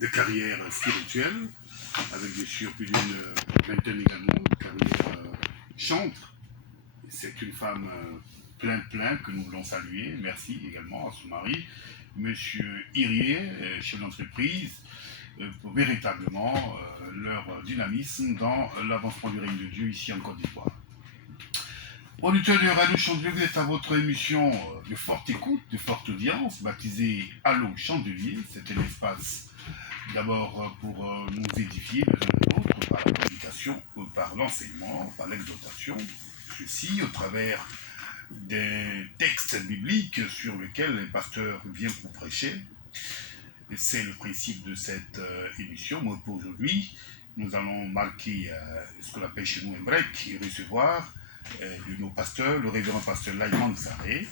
de carrière spirituelle, avec bien sûr plus d'une vingtaine également de carrière chantre. C'est une femme plein que nous voulons saluer. Merci également à son mari, Monsieur Irier, chef d'entreprise, pour véritablement leur dynamisme dans l'avancement du règne de Dieu ici en Côte d'Ivoire. Auditeur de Radio Chandelier, vous êtes à votre émission de forte écoute, de forte audience, baptisée Allô Chandelier. C'est un espace d'abord pour nous édifier les uns les autres par la prédication, par l'enseignement, par l'exhortation, ceci au travers des textes bibliques sur lesquels les pasteurs viennent pour prêcher. Et c'est le principe de cette émission. Moi, pour aujourd'hui, nous allons marquer ce qu'on appelle chez nous un break et recevoir de nos pasteurs, le révérend pasteur Laïman Saré,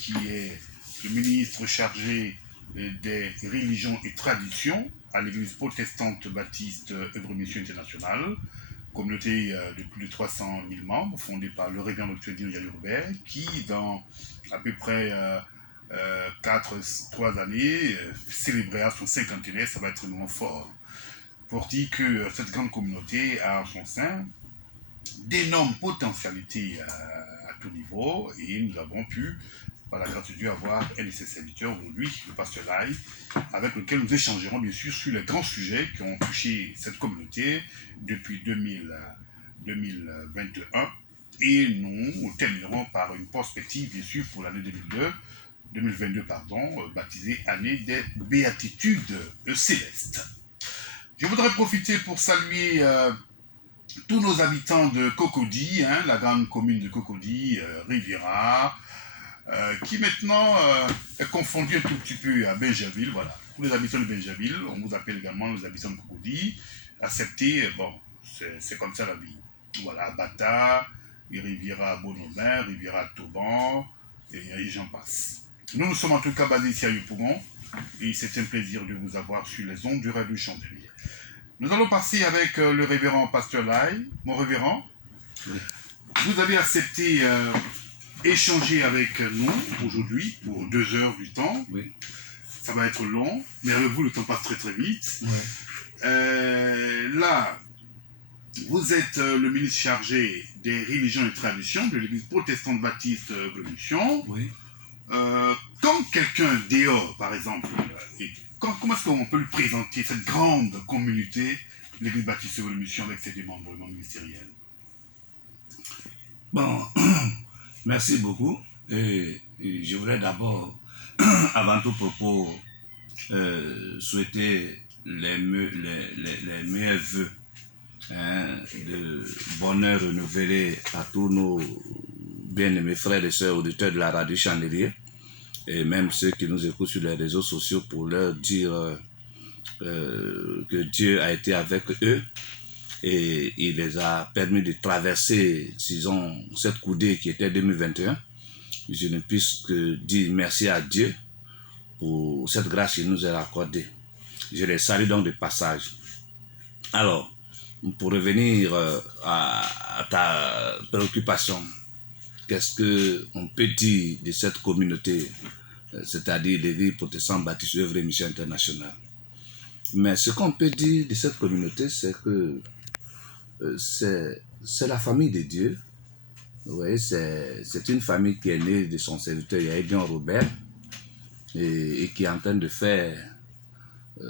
qui est le ministre chargé des religions et traditions à l'église protestante baptiste Œuvre Mission Internationale, communauté de plus de 300 000 membres, fondée par le révérend Dr Dino Robert, qui dans à peu près 3 années célébrera son 50e, ça va être un moment fort. Pour dire que cette grande communauté a en son sein d'énormes potentialités à tout niveau, et nous avons pu, par la grâce de Dieu, avoir un de ses serviteurs aujourd'hui, le pasteur Lai, avec lequel nous échangerons bien sûr sur les grands sujets qui ont touché cette communauté depuis 2021, et nous terminerons par une perspective bien sûr pour l'année 2022, baptisée année des béatitudes célestes. Je voudrais profiter pour saluer tous nos habitants de Cocody, la grande commune de Cocody, Riviera, qui maintenant est confondue un tout petit peu à Benjaville. Voilà, tous les habitants de Benjaville, on vous appelle également les habitants de Cocody. Acceptez, bon, c'est comme ça la vie. Voilà, Bata, Riviera Bonovin, Riviera Toban, et j'en passe. Nous sommes en tout cas basés ici à Yopougon, et c'est un plaisir de vous avoir sur les ondes du Radio Chandelier. Nous allons passer avec le révérend pasteur Lai. Mon révérend, oui. Vous avez accepté échanger avec nous aujourd'hui pour 2 heures du temps. Oui. Ça va être long, mais avec vous, le temps passe très vite. Oui. Là, vous êtes le ministre chargé des religions et traditions de l'église protestante baptiste Mission. Oui. Comme quelqu'un dehors, par exemple, comment est-ce qu'on peut le présenter, cette grande communauté de l'église baptiste Mission avec ses démembrements ministériels? Bon, merci beaucoup. Et je voudrais d'abord, avant tout propos, souhaiter les meilleurs vœux de bonheur renouvelé à tous nos bien-aimés frères et sœurs auditeurs de la Radio Chandelier, et même ceux qui nous écoutent sur les réseaux sociaux, pour leur dire que Dieu a été avec eux et il les a permis de traverser, disons, cette coudée qui était 2021. Je ne puisse que dire merci à Dieu pour cette grâce qu'il nous a accordée. Je les salue donc de passage. Alors, pour revenir à ta préoccupation, qu'est-ce qu'on peut dire de cette communauté, c'est-à-dire l'église protestante baptiste Œuvre Mission Internationale? Mais ce qu'on peut dire de cette communauté, c'est que c'est la famille de Dieu. Oui, c'est une famille qui est née de son serviteur Yaïdion Robert et qui est en train de faire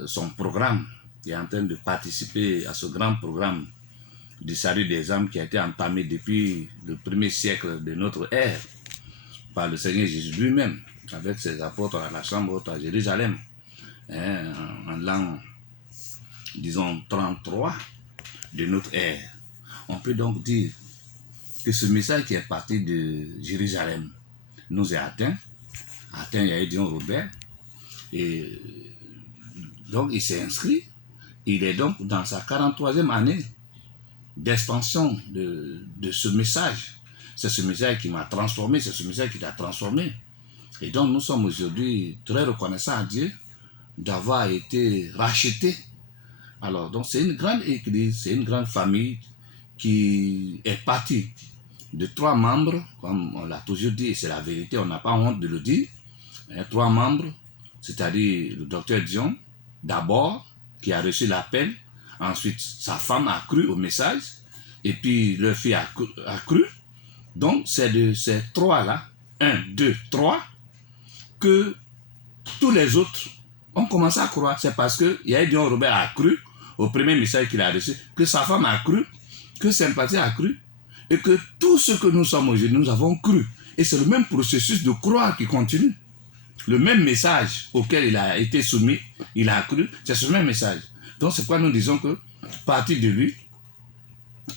son programme, qui est en train de participer à ce grand programme du salut des âmes qui a été entamé depuis le 1er siècle de notre ère par le Seigneur Jésus lui-même, avec ses apôtres à la chambre haute à Jérusalem, en l'an, disons, 33 de notre ère. On peut donc dire que ce message qui est parti de Jérusalem nous est atteint Yaïdion Robert, et donc il s'est inscrit. Il est donc dans sa 43e année d'expansion de ce message. C'est ce message qui m'a transformé, c'est ce message qui t'a transformé. Et donc nous sommes aujourd'hui très reconnaissants à Dieu d'avoir été rachetés. Alors donc c'est une grande église, c'est une grande famille qui est partie de 3 membres, comme on l'a toujours dit, et c'est la vérité, on n'a pas honte de le dire. 3 membres, c'est-à-dire le docteur Dion, d'abord, qui a reçu l'appel. Ensuite, sa femme a cru au message. Et puis, leur fille a cru. Donc, c'est de ces trois-là, 1, 2, 3, que tous les autres ont commencé à croire. C'est parce que Yahya Robert a cru au premier message qu'il a reçu, que sa femme a cru, que Saint-Patrick a cru, et que tout ce que nous sommes aujourd'hui, nous avons cru. Et c'est le même processus de croire qui continue. Le même message auquel il a été soumis, il a cru, c'est ce même message. Donc c'est pourquoi nous disons que, à partir de lui,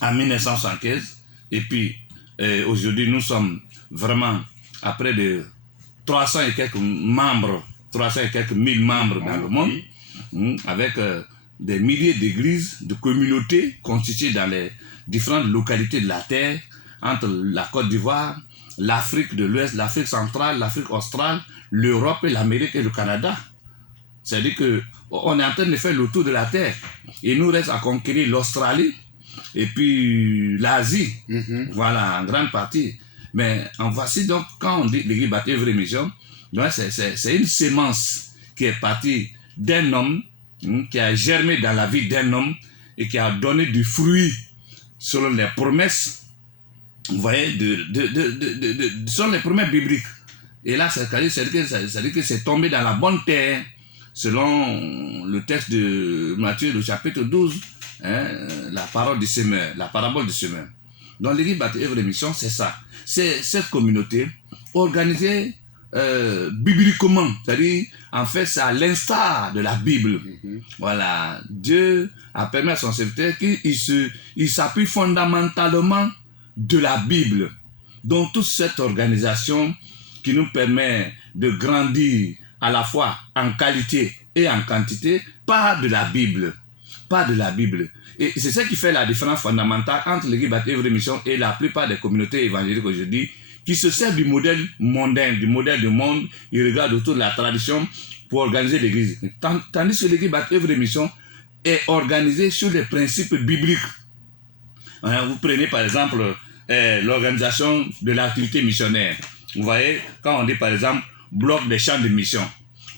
en 1975, et puis aujourd'hui nous sommes vraiment à près de 300 et quelques membres, 300 et quelques mille membres dans le monde, avec des milliers d'églises, de communautés constituées dans les différentes localités de la terre, entre la Côte d'Ivoire, l'Afrique de l'Ouest, l'Afrique centrale, l'Afrique australe, l'Europe et l'Amérique et le Canada. C'est-à-dire qu'on est en train de faire le tour de la terre. Il nous reste à conquérir l'Australie et puis l'Asie. Voilà, en grande partie. Mais en voici donc, quand on dit l'Église baptiste vraie mission, c'est une sémence qui est partie d'un homme, qui a germé dans la vie d'un homme et qui a donné du fruit selon les promesses, vous voyez, selon les promesses bibliques. Et là, c'est-à-dire que c'est tombé dans la bonne terre, selon le texte de Matthieu, le chapitre 12, la parole du semeur, la parabole du semeur. Donc l'Église baptiste vraie mission, c'est ça. C'est cette communauté organisée bibliquement, c'est-à-dire en fait c'est à l'instar de la Bible. Voilà, Dieu a permis à son serviteur qu'il s'appuie fondamentalement de la Bible. Donc toute cette organisation qui nous permet de grandir à la fois en qualité et en quantité, part de la Bible. Part de la Bible. Et c'est ça qui fait la différence fondamentale entre l'Église baptiste vraie mission et la plupart des communautés évangéliques aujourd'hui, qui se servent du modèle mondain, du modèle du monde. Ils regardent autour de la tradition pour organiser l'Église. Tandis que l'Église baptiste vraie mission est organisée sur les principes bibliques. Vous prenez par exemple l'organisation de l'activité missionnaire. Vous voyez, quand on dit par exemple bloc des champs de mission.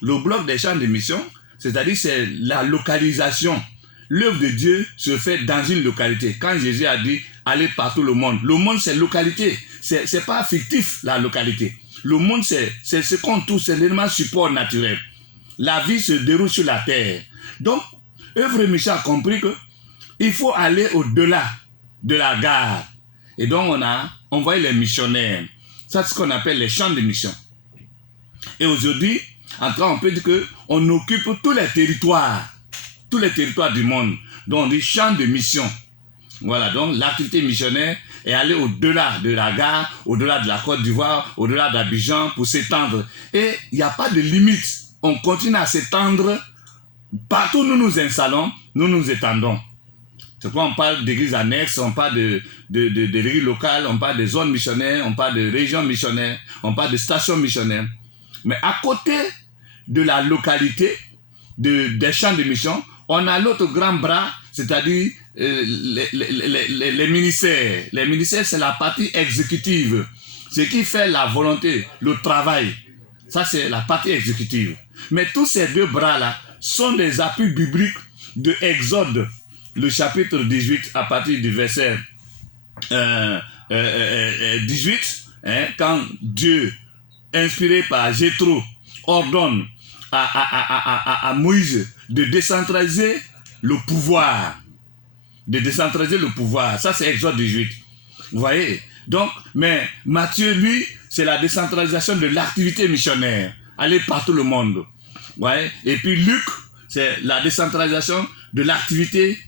Le bloc des champs de mission, c'est-à-dire c'est la localisation. L'œuvre de Dieu se fait dans une localité. Quand Jésus a dit allez partout le monde c'est localité. C'est pas fictif la localité. Le monde c'est ce qu'on touche, c'est l'élément support naturel. La vie se déroule sur la terre. Donc, œuvre mission a compris que il faut aller au-delà de la gare. Et donc on a envoyé les missionnaires. Ça, c'est ce qu'on appelle les champs de mission. Et aujourd'hui, en tout cas, on peut dire qu'on occupe tous les territoires du monde. Donc, on dit champs de mission. Voilà, donc l'activité missionnaire est aller au-delà de la gare, au-delà de la Côte d'Ivoire, au-delà d'Abidjan pour s'étendre. Et il n'y a pas de limite. On continue à s'étendre. Partout où nous nous installons, nous nous étendons. C'est pourquoi on parle d'églises annexes, on parle de l'église locale, on parle de zones missionnaires, on parle de régions missionnaires, on parle de stations missionnaires. Mais à côté de la localité, des champs de mission, on a l'autre grand bras, c'est-à-dire les ministères. Les ministères, c'est la partie exécutive. Ce qui fait la volonté, le travail. Ça, c'est la partie exécutive. Mais tous ces deux bras-là sont des appuis bibliques de Exode, le chapitre 18, à partir du verset 18, quand Dieu, inspiré par Jéthro, ordonne à Moïse de décentraliser le pouvoir. De décentraliser le pouvoir. Ça, c'est Exode 18. Vous voyez? Donc, mais Matthieu, lui, c'est la décentralisation de l'activité missionnaire. Aller partout le monde. Vous voyez? Et puis Luc, c'est la décentralisation de l'activité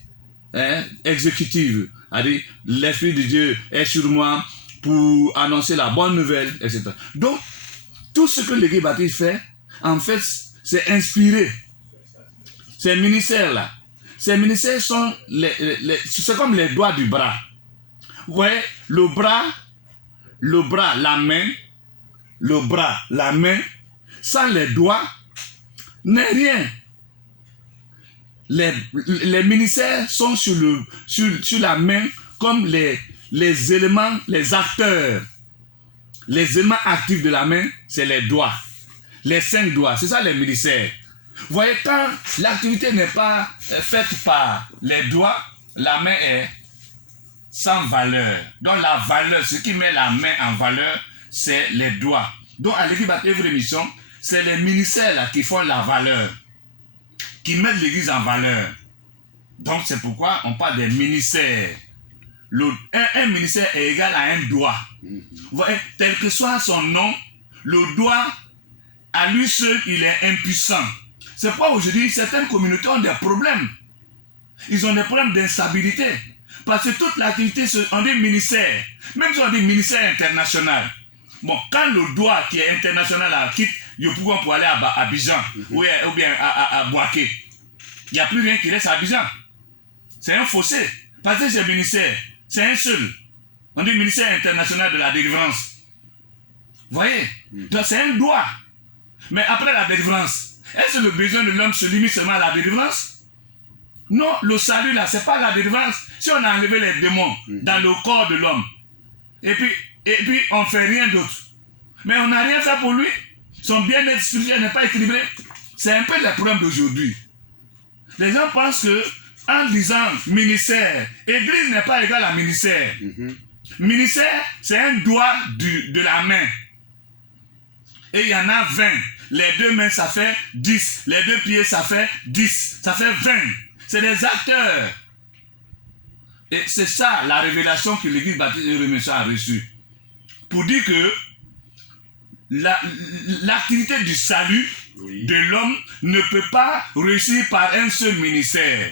exécutive. C'est-à-dire, l'Esprit de Dieu est sur moi pour annoncer la bonne nouvelle, etc. Donc, tout ce que l'Église baptiste fait, en fait, c'est inspiré. Ces ministères-là, ces ministères sont c'est comme les doigts du bras. Vous voyez, le bras, la main, le bras, la main, sans les doigts, n'est rien. Les ministères sont sur la main comme les éléments, les acteurs. Les éléments actifs de la main, c'est les doigts. Les 5 doigts, c'est ça les ministères. Vous voyez, quand l'activité n'est pas faite par les doigts, la main est sans valeur. Donc la valeur, ce qui met la main en valeur, c'est les doigts. Donc à l'église Baptiste Vraie Mission, c'est les ministères là qui font la valeur, qui mettent l'église en valeur. Donc c'est pourquoi on parle des ministères. Un ministère est égal à un doigt. Vous voyez, tel que soit son nom, le doigt, à lui seul, il est impuissant. C'est pourquoi aujourd'hui, certaines communautés ont des problèmes. Ils ont des problèmes d'instabilité. Parce que toute l'activité, on dit ministère. Même si on dit ministère international. Bon, quand le doigt qui est international là, quitte Yopougon pour aller à Abidjan ou bien à Boaké, il n'y a plus rien qui reste à Abidjan. C'est un fossé. Parce que c'est ministère. C'est un seul. On dit ministère international de la délivrance. Vous voyez? Donc c'est un doigt. Mais après la délivrance, est-ce que le besoin de l'homme se limite seulement à la délivrance? Non, le salut là, c'est pas la délivrance. Si on a enlevé les démons dans le corps de l'homme, et puis on ne fait rien d'autre. Mais on n'a rien fait pour lui. Son bien-être spirituel n'est pas équilibré. C'est un peu le problème d'aujourd'hui. Les gens pensent que en disant ministère, église n'est pas égale à ministère. Ministère, c'est un doigt de la main. Et il y en a 20. Les deux mains, ça fait 10. Les deux pieds, ça fait 10. Ça fait 20. C'est des acteurs. Et c'est ça la révélation que l'église Baptiste Vraie Mission a reçue. Pour dire que l'activité du salut de l'homme ne peut pas réussir par un seul ministère.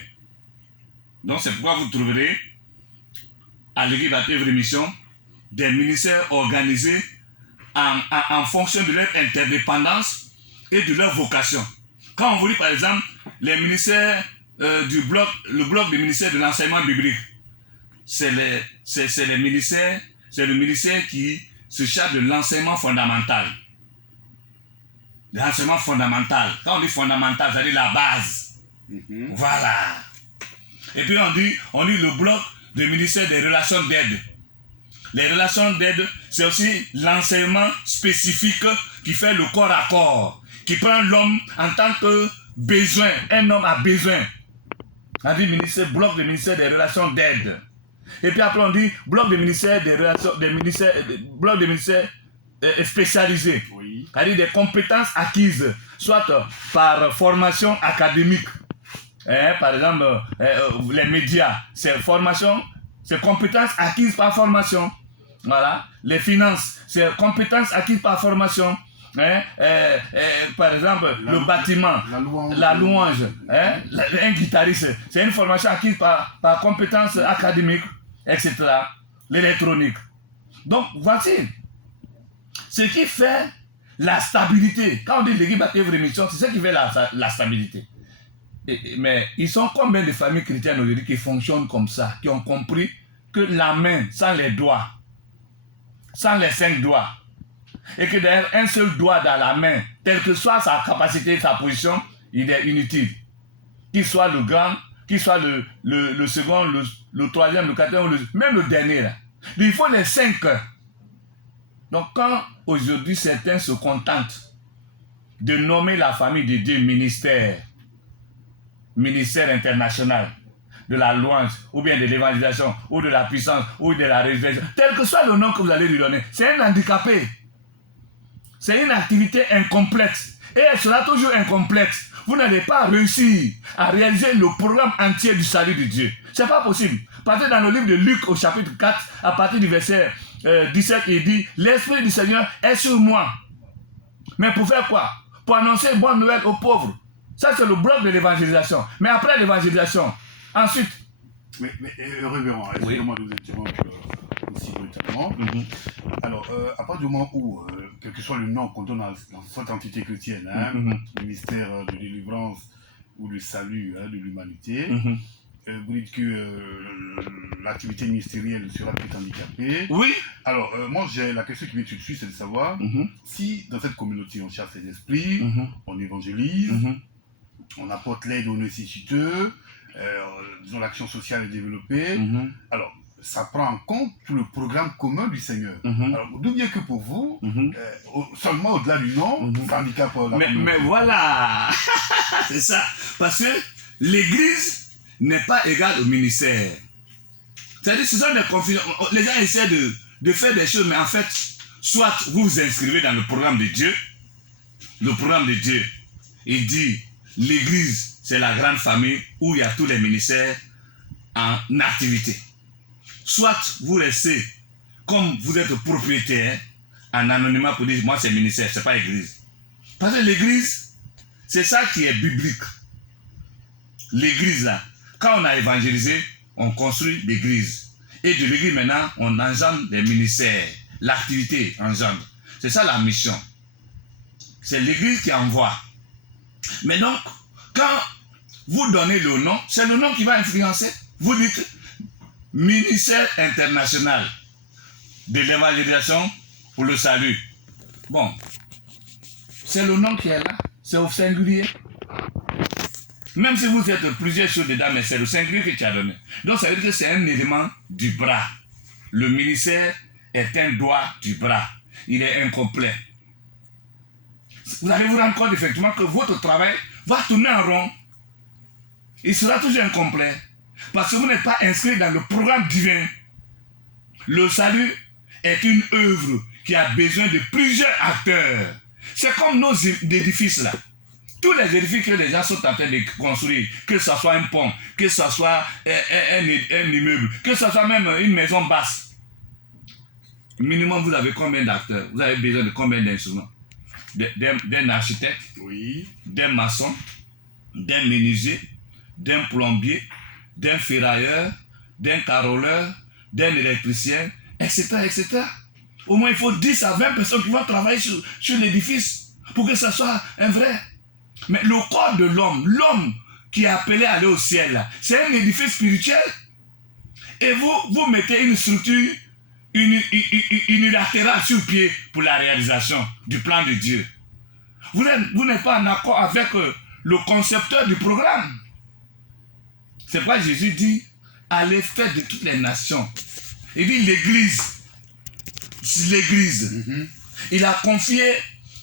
Donc c'est pourquoi vous trouverez à l'église Baptiste Vraie Mission des ministères organisés en fonction de leur interdépendance et de leur vocation. Quand on vous dit par exemple les ministères le bloc des ministères de l'enseignement biblique, c'est le ministère qui se charge de l'enseignement fondamental. L'enseignement fondamental. Quand on dit fondamental, c'est-à-dire la base. Voilà. Et puis on dit le bloc du ministère des relations d'aide. Les relations d'aide, c'est aussi l'enseignement spécifique qui fait le corps à corps, qui prend l'homme en tant que besoin. Un homme a besoin. On dit bloc du ministère des relations d'aide. Et puis après on dit bloc du ministère des relations, bloc du ministère spécialisé. C'est-à-dire des compétences acquises, soit par formation académique. Par exemple, les médias, c'est formation, c'est compétences acquises par formation. Voilà. Les finances, c'est compétences acquises par formation. Par exemple, le bâtiment, la louange, un guitariste, c'est une formation acquise par compétences académiques, etc. L'électronique. Donc, voici ce qui fait la stabilité. Quand on dit l'église Baptiste Vraie Mission, c'est ce qui fait la stabilité. Mais ils sont combien de familles chrétiennes aujourd'hui qui fonctionnent comme ça, qui ont compris que la main, sans les doigts, sans les 5 doigts, et que derrière un seul doigt dans la main, quelle que soit sa capacité, sa position, il est inutile. Qu'il soit le grand, qu'il soit le second, le troisième, le quatrième, même le dernier. Là. Il faut les 5. Donc quand aujourd'hui certains se contentent de nommer la famille de Dieu ministère international, de la louange, ou bien de l'évangélisation, ou de la puissance, ou de la résurrection, quel que soit le nom que vous allez lui donner, c'est un handicapé. C'est une activité incomplète. Et elle sera toujours incomplète. Vous n'allez pas réussir à réaliser le programme entier du salut de Dieu. Ce n'est pas possible. Parce que dans le livre de Luc au chapitre 4, à partir du verset 17, il dit « L'Esprit du Seigneur est sur moi. » Mais pour faire quoi? Pour annoncer une bonne nouvelle aux pauvres. Ça, c'est le bloc de l'évangélisation. Mais après l'évangélisation, ensuite... Mais révérend, excusez-moi de vous interrompre aussi brutalement. Alors, à partir du moment où, quel que soit le nom qu'on donne à cette entité chrétienne, ministère de délivrance ou de salut de l'humanité, vous dites que l'activité ministérielle sera peut-être handicapée. Oui. Alors, moi, la question qui m'est tout de suite, c'est de savoir si dans cette communauté, on cherche les esprits, on évangélise, on apporte l'aide aux nécessiteux, disons l'action sociale est développée. Alors, ça prend en compte tout le programme commun du Seigneur. Alors, d'où bien que pour vous, seulement au-delà du nom, ça handicape la communauté. Mais voilà, c'est ça. Parce que l'Église n'est pas égale au ministère. C'est-à-dire, ce sont des confusions. Les gens essaient de faire des choses, mais en fait, soit vous vous inscrivez dans le programme de Dieu. Le programme de Dieu, il dit, l'Église, c'est la grande famille où il y a tous les ministères en activité. Soit vous restez, comme vous êtes propriétaire, en anonymat pour dire, moi c'est ministère, c'est pas Église. Parce que l'Église, c'est ça qui est biblique. L'Église là, quand on a évangélisé, on construit l'Église. Et de l'Église maintenant, on engendre des ministères. L'activité engendre. C'est ça la mission. C'est l'Église qui envoie. Mais donc, quand vous donnez le nom, c'est le nom qui va influencer. Vous dites ministère international de l'évangélisation pour le salut. Bon, c'est le nom qui est là. C'est au singulier. Même si vous faites plusieurs choses dedans, mais c'est le singulier que tu as donné. Donc ça veut dire que c'est un élément du bras. Le ministère est un doigt du bras. Il est incomplet. Vous allez vous rendre compte effectivement que votre travail va tourner en rond. Il sera toujours incomplet. Parce que vous n'êtes pas inscrit dans le programme divin. Le salut est une œuvre qui a besoin de plusieurs acteurs. C'est comme nos édifices là. Tous les édifices que les gens sont en train de construire, que ce soit un pont, que ce soit un immeuble, que ce soit même une maison basse. Minimum, vous avez combien d'acteurs? Vous avez besoin de combien d'instruments? D'un architecte, oui, d'un maçon, d'un menuisier, d'un plombier, d'un ferrailleur, d'un caroleur, d'un électricien, etc., etc. Au moins, il faut 10 à 20 personnes qui vont travailler sur l'édifice pour que ça soit un vrai. Mais le corps de l'homme, l'homme qui est appelé à aller au ciel, c'est un édifice spirituel. Et vous mettez une structure unilatérale sur pied pour la réalisation du plan de Dieu. Vous n'êtes pas en accord avec le concepteur du programme. C'est pourquoi Jésus dit, allez faire de toutes les nations. Il dit l'Église. L'Église. Il a confié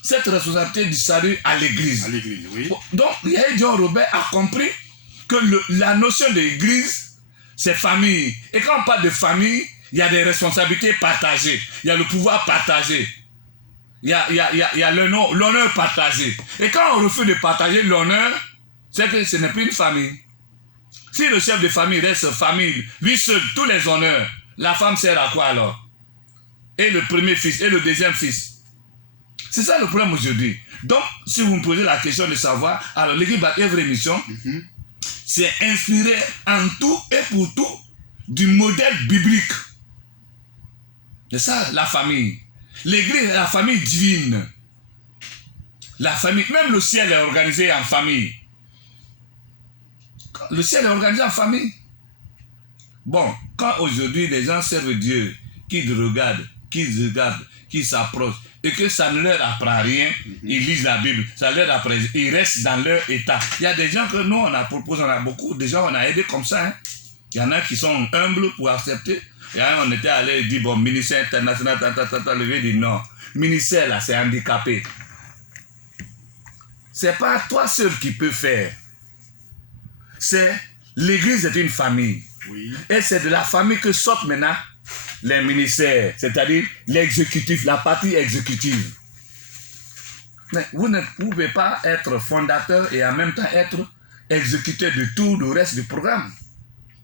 cette responsabilité du salut à l'Église. À l'Église, oui. Donc, John Robert a compris que la notion de l'Église, c'est famille. Et quand on parle de famille, il y a des responsabilités partagées. Il y a le pouvoir partagé. Il y a l'honneur partagé. Et quand on refuse de partager l'honneur, c'est que ce n'est plus une famille. Si le chef de famille reste famille, lui seul, tous les honneurs, la femme sert à quoi alors? Et le premier fils, et le deuxième fils. C'est ça le problème aujourd'hui. Donc, si vous me posez la question de savoir, alors l'équipe à œuvre et mission, c'est inspiré en tout et pour tout du modèle biblique. C'est ça la famille. L'église est la famille divine. La famille, même le ciel est organisé en famille. Le ciel est organisé en famille. Bon, quand aujourd'hui les gens servent Dieu, qu'ils regardent, qu'ils s'approchent, et que ça ne leur apprend rien, ils lisent la Bible, ça leur apprend, ils restent dans leur état. Il y a des gens que nous, on a proposé, on a beaucoup de gens, on a aidé comme ça. Hein. Il y en a qui sont humbles pour accepter. Et là, on était allé dire, bon, ministère international, le vieux dit non. Ministère, là, c'est handicapé. C'est pas toi seul qui peux faire. C'est, l'église est une famille. Oui. Et c'est de la famille que sortent maintenant les ministères, c'est-à-dire l'exécutif, la partie exécutive. Mais vous ne pouvez pas être fondateur et en même temps être exécuteur de tout le reste du programme.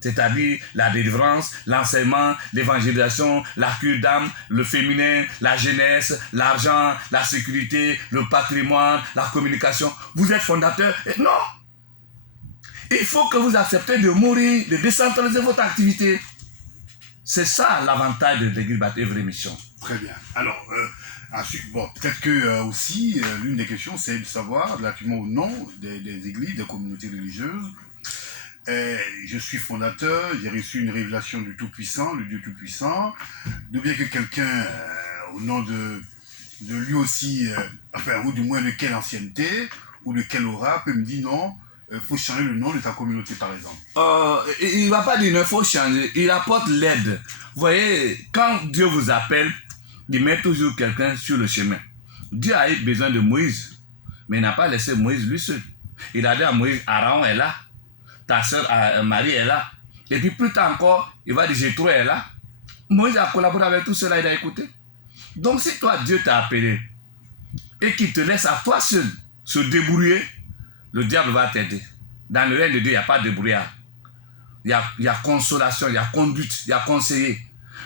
C'est-à-dire la délivrance, l'enseignement, l'évangélisation, la cure d'âme, le féminin, la jeunesse, l'argent, la sécurité, le patrimoine, la communication. Vous êtes fondateur? Non! Il faut que vous acceptez de mourir, de décentraliser votre activité. C'est ça l'avantage de l'église Baptiste Mission. Très bien. Alors, bon, peut-être que aussi, l'une des questions, c'est de savoir relativement au nom des églises, des communautés religieuses. Je suis fondateur, j'ai reçu une révélation du Tout-Puissant, le Dieu Tout-Puissant. D'où bien que quelqu'un, au nom de lui aussi, enfin, ou du moins de quelle ancienneté, ou de quelle aura, peut me dire non, faut changer le nom de ta communauté, par exemple. Il ne va pas dire qu'il faut changer, il apporte l'aide. Vous voyez, quand Dieu vous appelle, il met toujours quelqu'un sur le chemin. Dieu a eu besoin de Moïse, mais il n'a pas laissé Moïse lui seul. Il a dit à Moïse, Aaron est là, ta soeur Marie est là. Et puis plus tard encore, il va dire, Jéthro est là. Moïse a collaboré avec tout cela, il a écouté. Donc si toi, Dieu t'a appelé et qu'il te laisse à toi seul se débrouiller, le diable va t'aider. Dans le règne de Dieu, il n'y a pas de brouillard. Il y a consolation, il y a conduite, il y a conseiller.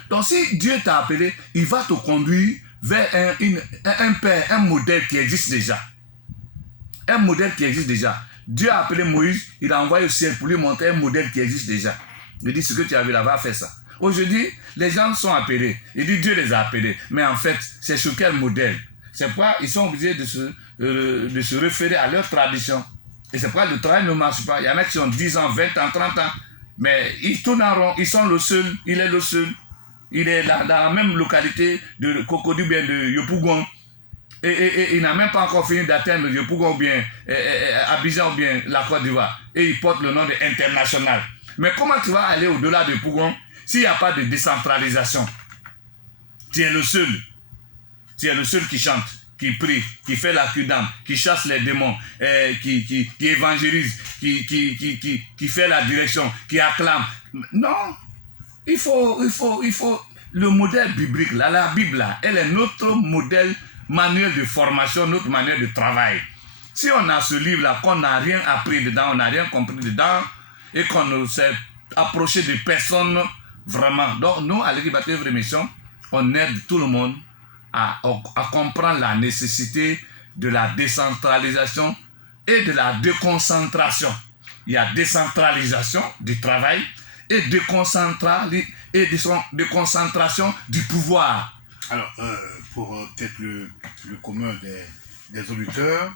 Donc si Dieu t'a appelé, il va te conduire vers un père, un modèle qui existe déjà. Un modèle qui existe déjà. Dieu a appelé Moïse, il a envoyé au ciel pour lui montrer un modèle qui existe déjà. Il dit, ce que tu as vu là, va faire ça. Aujourd'hui, les gens sont appelés. Il dit, Dieu les a appelés. Mais en fait, c'est sur quel modèle? C'est pourquoi ils sont obligés de se référer à leur tradition. Et c'est pourquoi le travail ne marche pas. Il y en a qui ont 10 ans, 20 ans, 30 ans. Mais ils tournent en rond. Ils sont le seul. Il est le seul. Il est dans la même localité de Cocody ou bien de Yopougon. Et il n'a même pas encore fini d'atteindre Yopougon ou bien Abidjan ou bien la Côte d'Ivoire. Et il porte le nom de international. Mais comment tu vas aller au-delà de Yopougon s'il n'y a pas de décentralisation? Tu es le seul. Tu es le seul qui chante, qui prie, qui fait la cure d'âme, qui chasse les démons, qui évangélise, qui fait la direction, qui acclame. Non, il faut le modèle biblique, là, la Bible, là, elle est notre modèle manuel de formation, notre manuel de travail. Si on a ce livre-là, qu'on n'a rien appris dedans, on n'a rien compris dedans, et qu'on ne s'est approché de personne vraiment. Donc nous, à l'équipe Baptiste Vraie Mission, on aide tout le monde à comprendre la nécessité de la décentralisation et de la déconcentration. Il y a décentralisation du travail et déconcentration du pouvoir. Alors, pour peut-être le commun des auditeurs,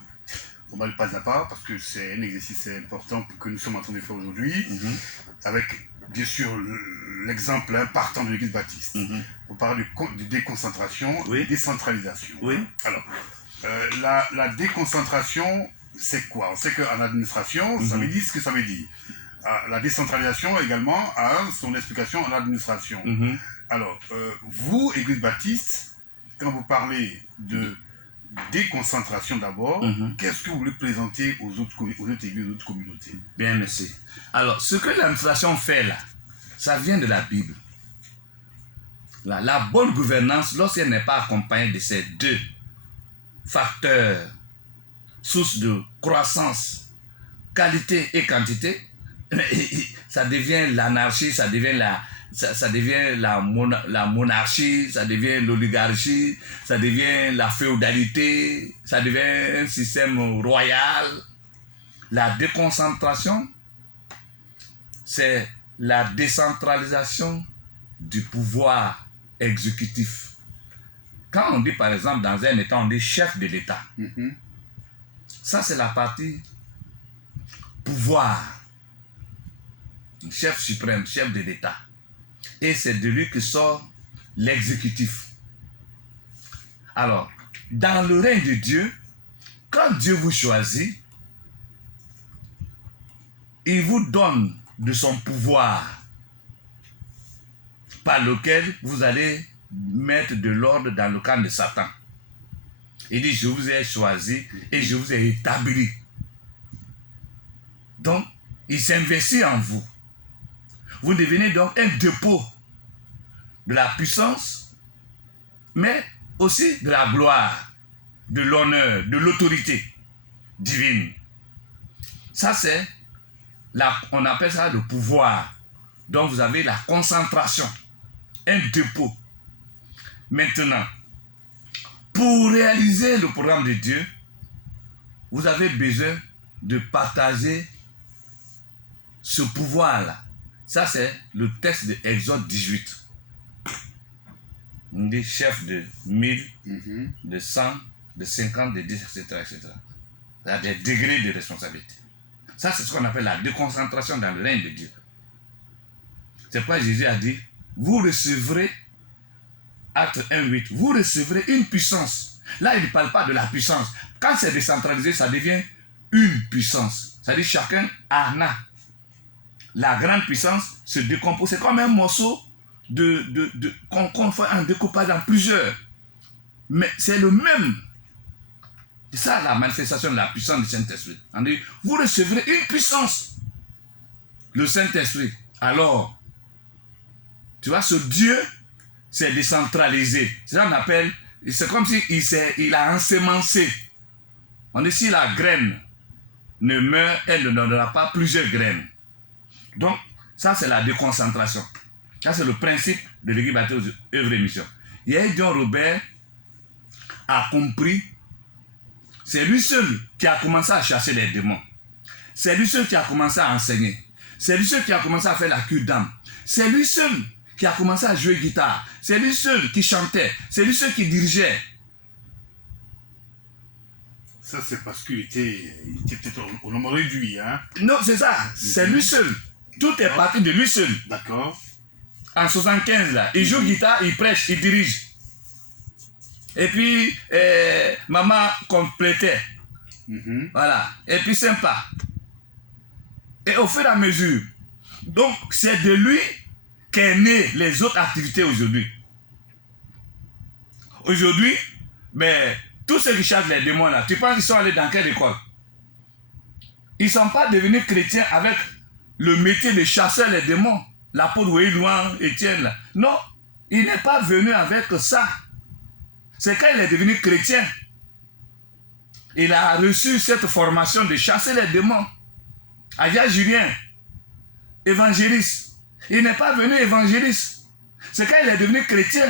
on va le pas à pas parce que c'est un exercice important que nous sommes en train de faire aujourd'hui, avec bien sûr l'exemple partant de l'Église baptiste. On parle de déconcentration, de décentralisation. Oui. Alors, la déconcentration, c'est quoi? On sait qu'en administration, ça veut dire ce que ça veut dire. La décentralisation également a son explication en administration. Alors, vous, Église baptiste, quand vous parlez de déconcentration d'abord, qu'est-ce que vous voulez présenter aux autres églises, aux autres communautés? Bien, merci. Alors, ce que l'administration fait là, ça vient de la Bible. La bonne gouvernance, lorsqu'elle n'est pas accompagnée de ces deux facteurs, source de croissance, qualité et quantité, ça devient l'anarchie, ça devient la monarchie, ça devient l'oligarchie, ça devient la féodalité, ça devient un système royal. La déconcentration, c'est la décentralisation du pouvoir exécutif. Quand on dit par exemple dans un État, on dit chef de l'État. Ça c'est la partie pouvoir. Chef suprême, chef de l'État. Et c'est de lui que sort l'exécutif. Alors, dans le règne de Dieu, quand Dieu vous choisit, il vous donne de son pouvoir par lequel vous allez mettre de l'ordre dans le camp de Satan. Il dit, je vous ai choisi et je vous ai établi. Donc, il s'investit en vous. Vous devenez donc un dépôt de la puissance, mais aussi de la gloire, de l'honneur, de l'autorité divine. Ça, c'est, on appelle ça le pouvoir. Donc, vous avez la concentration, un dépôt. Maintenant, pour réaliser le programme de Dieu, vous avez besoin de partager ce pouvoir-là. Ça, c'est le texte de Exode 18. On dit chef de 1000, de 100, de 50, de 10, etc. etc. Il y a des degrés de responsabilité. Ça, c'est ce qu'on appelle la déconcentration dans le règne de Dieu. C'est pourquoi Jésus a dit, vous recevrez, acte 1:8, vous recevrez une puissance. Là, il ne parle pas de la puissance. Quand c'est décentralisé, ça devient une puissance. C'est-à-dire chacun en a. La grande puissance se décompose. C'est comme un morceau qu'on fait un découpage en plusieurs. Mais c'est le même. C'est ça la manifestation de la puissance du Saint-Esprit. Vous recevrez une puissance. Le Saint-Esprit. Alors, tu vois, ce Dieu s'est décentralisé. C'est ça qu'on appelle, c'est comme s'il a ensemencé. On dit si la graine ne meurt, elle ne donnera pas plusieurs graines. Donc, ça c'est la déconcentration. Ça c'est le principe de l'Église baptiste œuvre et mission. Gideon Robert a compris, c'est lui seul qui a commencé à chasser les démons. C'est lui seul qui a commencé à enseigner. C'est lui seul qui a commencé à faire la cure d'âme. C'est lui seul qui a commencé à jouer guitare. C'est lui seul qui chantait. C'est lui seul qui dirigeait. Ça, c'est parce qu'il était peut-être au nombre réduit, hein? Non, c'est ça. C'est lui seul. Tout est parti de lui seul. D'accord. En 75, là, il joue guitare, il prêche, il dirige. Et puis, maman complétait. Voilà. Et puis, sympa. Et au fur et à mesure. Donc, c'est de lui qu'est né les autres activités aujourd'hui. Aujourd'hui, mais tous ceux qui chassent les démons là, tu penses qu'ils sont allés dans quelle école? Ils ne sont pas devenus chrétiens avec le métier de chasser les démons. L'apôtre Louan, Étienne là. Non, il n'est pas venu avec ça. C'est quand il est devenu chrétien. Il a reçu cette formation de chasser les démons. Aya Julien, évangéliste. Il n'est pas venu évangéliste. C'est quand il est devenu chrétien.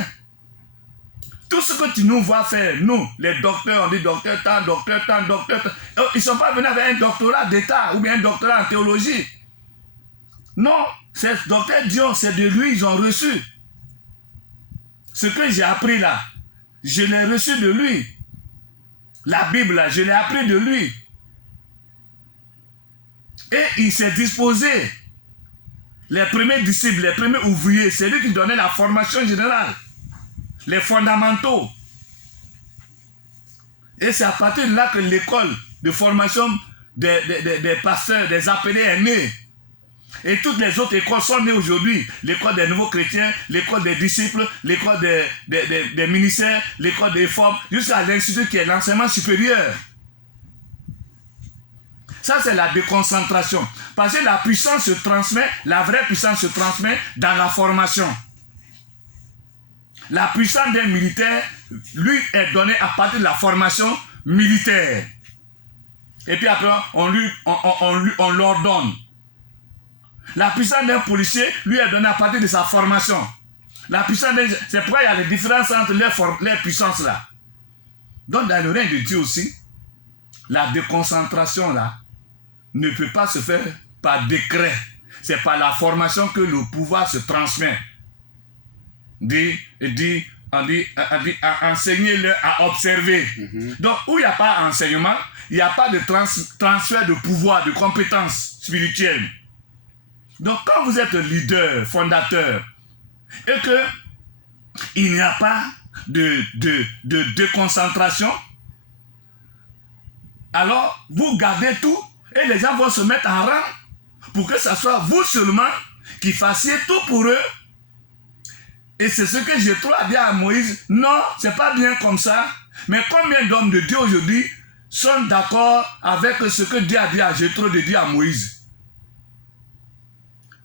Tout ce que tu nous vois faire, nous, les docteurs, on dit docteur, tant, ils ne sont pas venus avec un doctorat d'État ou bien un doctorat en théologie. Non, c'est docteur Dion, c'est de lui, ils ont reçu. Ce que j'ai appris là, je l'ai reçu de lui. La Bible là, je l'ai appris de lui. Et il s'est disposé. Les premiers disciples, les premiers ouvriers, c'est lui qui donnait la formation générale. Les fondamentaux. Et c'est à partir de là que l'école de formation des pasteurs, des appelés est née. Et toutes les autres écoles sont nées aujourd'hui. L'école des nouveaux chrétiens, l'école des disciples, l'école des ministères, l'école des formes, jusqu'à l'institut qui est l'enseignement supérieur. Ça, c'est la déconcentration. Parce que la puissance se transmet, la vraie puissance se transmet dans la formation. La puissance d'un militaire, lui, est donnée à partir de la formation militaire. Et puis après, on l'ordonne. La puissance d'un policier, lui, est donnée à partir de sa formation. La puissance c'est pourquoi il y a les différences entre les puissances là. Donc, dans le règne de Dieu aussi, la déconcentration là, ne peut pas se faire par décret. C'est par la formation que le pouvoir se transmet. Enseignez-leur à observer. Donc, où il n'y a pas d'enseignement, il n'y a pas de transfert de pouvoir, de compétences spirituelles. Donc, quand vous êtes leader, fondateur, et que il n'y a pas de déconcentration, alors vous gardez tout et les gens vont se mettre en rang pour que ce soit vous seulement qui fassiez tout pour eux. Et c'est ce que Jétro a dit à Moïse. Non, c'est pas bien comme ça. Mais combien d'hommes de Dieu aujourd'hui sont d'accord avec ce que Dieu a dit à Jétro de dire à Moïse?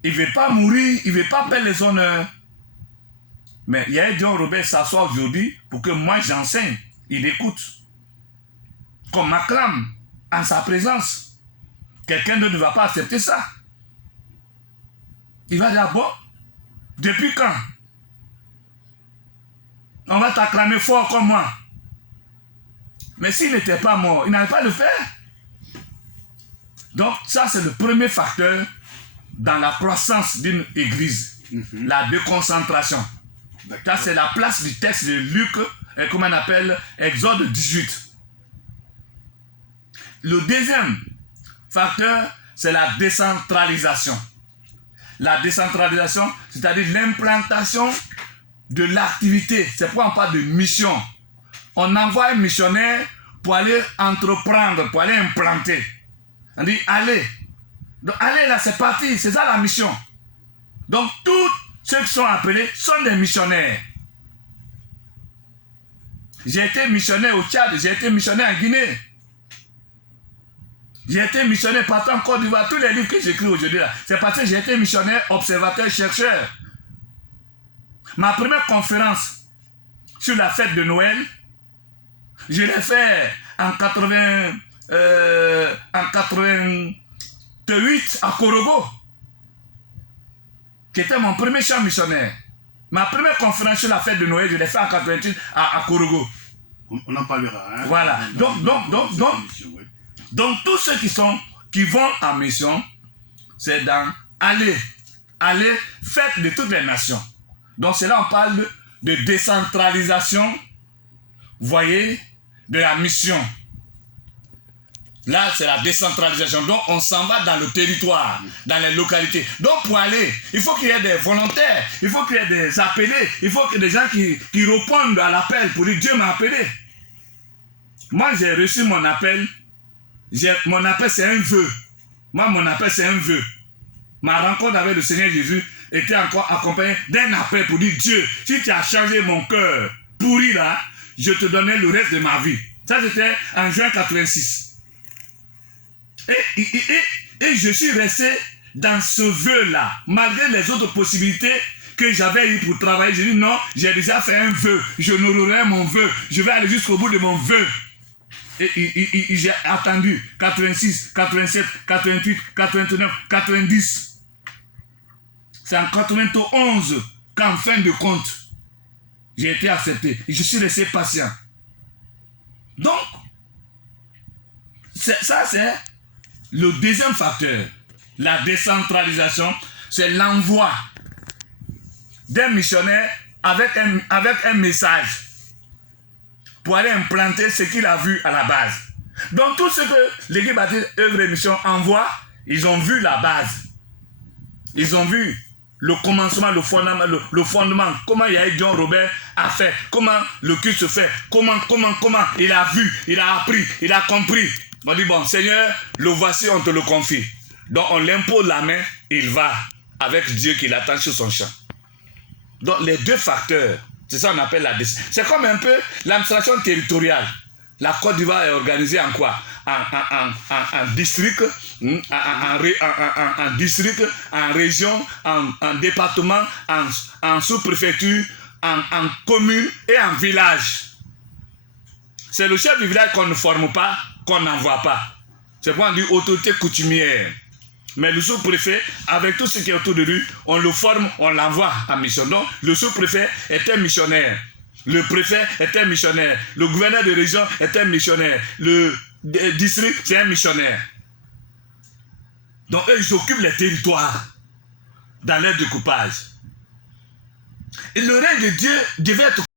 Il ne veut pas mourir, il ne veut pas perdre les honneurs. Mais il y a Gideon Robert s'assoit aujourd'hui pour que moi j'enseigne. Il écoute. Qu'on m'acclame en sa présence. Quelqu'un ne va pas accepter ça. Il va dire, bon, depuis quand on va t'acclamer fort comme moi? Mais s'il n'était pas mort, il n'allait pas le faire. Donc ça c'est le premier facteur dans la croissance d'une église. La déconcentration. Ça c'est la place du texte de Luc, comment on appelle, Exode 18. Le deuxième facteur, c'est la décentralisation. La décentralisation, c'est-à-dire l'implantation de l'activité. C'est pourquoi on parle de mission. On envoie un missionnaire pour aller entreprendre, pour aller implanter. On dit allez. Donc allez là, c'est parti, c'est ça la mission. Donc tous ceux qui sont appelés sont des missionnaires. J'ai été missionnaire au Tchad, j'ai été missionnaire en Guinée. J'ai été missionnaire partout en Côte d'Ivoire. Tous les livres que j'écris aujourd'hui, c'est parce que j'ai été missionnaire, observateur, chercheur. Ma première conférence sur la fête de Noël, je l'ai fait en 88 à Korogo, qui était mon premier chant missionnaire. Ma première conférence sur la fête de Noël, je l'ai fait en 88 à Korogo. On en parlera. Hein? Voilà. Donc tous ceux qui vont en mission, c'est dans aller, faites de toutes les nations. Donc c'est là on parle de décentralisation, vous voyez, de la mission. Là, c'est la décentralisation. Donc, on s'en va dans le territoire, dans les localités. Donc, pour aller, il faut qu'il y ait des volontaires, il faut qu'il y ait des appelés, il faut qu'il y ait des gens qui répondent à l'appel pour dire Dieu m'a appelé. Moi, j'ai reçu mon appel. Mon appel, c'est un vœu. Moi, mon appel, c'est un vœu. Ma rencontre avec le Seigneur Jésus était encore accompagnée d'un appel pour dire Dieu, si tu as changé mon cœur pourri là, je te donnais le reste de ma vie. Ça, c'était en juin 86. Et je suis resté dans ce vœu-là, malgré les autres possibilités que j'avais eues pour travailler. J'ai dit non, j'ai déjà fait un vœu, je n'aurai mon vœu, je vais aller jusqu'au bout de mon vœu. Et j'ai attendu 86, 87, 88, 89, 90. C'est en 91 qu'en fin de compte, j'ai été accepté. Et je suis resté patient. Donc, ça c'est le deuxième facteur. La décentralisation, c'est l'envoi d'un missionnaire avec un message pour aller implanter ce qu'il a vu à la base. Donc tout ce que l'équipe baptiste œuvre et mission envoie, ils ont vu la base. Ils ont vu le commencement, le fondement, comment Yael John Robert a fait, comment le culte se fait, comment, il a vu, il a appris, il a compris. On dit, bon, Seigneur, le voici, on te le confie. Donc, on l'impose la main, il va avec Dieu qui l'attend sur son champ. Donc, les deux facteurs, c'est ça qu'on appelle la décision. C'est comme un peu l'administration territoriale. La Côte d'Ivoire est organisée en quoi? En district, en district, en région, en département, en sous-préfecture, en commune et en village. C'est le chef du village qu'on ne forme pas, qu'on n'envoie pas. C'est pourquoi on dit autorité coutumière. Mais le sous-préfet, avec tout ce qui est autour de lui, on le forme, on l'envoie en mission. Donc, le sous-préfet est un missionnaire. Le préfet est un missionnaire. Le gouverneur de région est un missionnaire. Le district, c'est un missionnaire. Donc, eux, ils occupent les territoires dans leur découpage. Et le règne de Dieu devait être